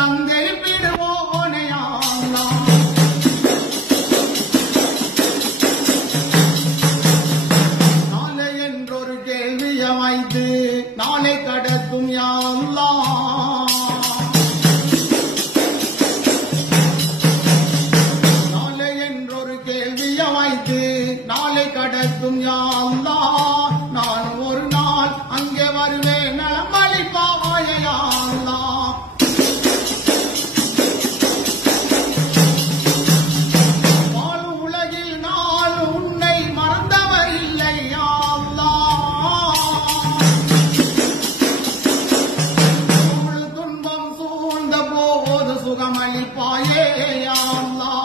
தங்கை விடுவோனே அல்லாஹ். நாளை என்றொரு கேள்வியை வைத்து நாளை கடக்கும் யா அல்லாஹ். நாளை என்றொரு கேள்வியை வைத்து நாளை கடக்கும் யா அல்லாஹ். நான் ஒரு நாள் அங்கே வருவேன் நலமளிப்பாய யா அல்லாஹ். வாழும் உலகில் நான் உன்னை மறந்தவர் இல்லை யா அல்லாஹ். துன்பம் சூழ்ந்த போது சுகமளிப்பாயே யா அல்லாஹ்.